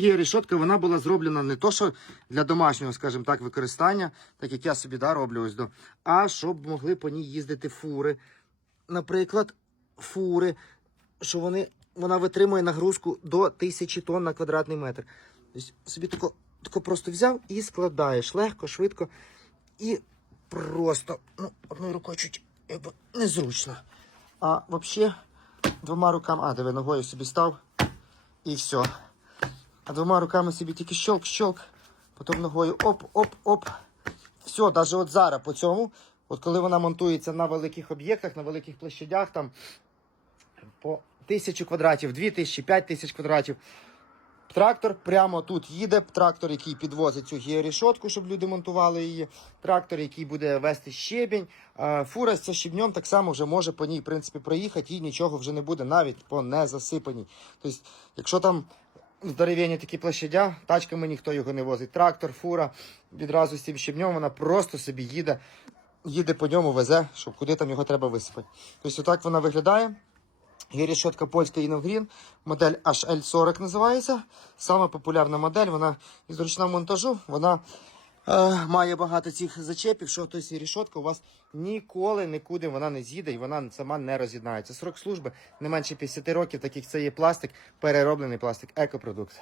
Є рішотка, вона була зроблена не то, що для домашнього, скажімо так, використання, так як я собі да, роблю ось до, а щоб могли по ній їздити фури. Наприклад, фури, що вони, вона витримує нагрузку до 1000 тонн на квадратний метр. Тобто собі тако, тако просто взяв і складаєш легко, швидко і просто ну, одною рукою чуть якби, незручно. А взагалі двома руками, а, диви, ногою собі став і все. А двома руками собі тільки щелк-щелк, потім ногою оп-оп-оп. Все, навіть от зараз по цьому, от коли вона монтується на великих об'єктах, на великих площадях, там по тисячу квадратів, дві тисячі, п'ять тисяч квадратів. Трактор прямо тут їде. Трактор, який підвозить цю георішотку, щоб люди монтували її. Трактор, який буде вести щебінь. Фура з щебнем так само вже може по ній, в принципі, проїхати, і нічого вже не буде, навіть по незасипаній. Тобто, якщо там здоровенні такі площадя, тачками ніхто його не возить. Трактор, фура відразу з цим щебнем, вона просто собі їде, їде по ньому, везе, щоб куди там його треба висипати. Тобто, отак вона виглядає. Є рішотка польська Іновгрін, модель HL40 називається. Саме популярна модель, вона із ручного монтажу, вона має багато цих зачепів, що тобто, рішотка у вас ніколи нікуди вона не з'їде і вона сама не роз'єднається. Срок служби не менше 50 років, таких це є пластик, перероблений пластик, екопродукт.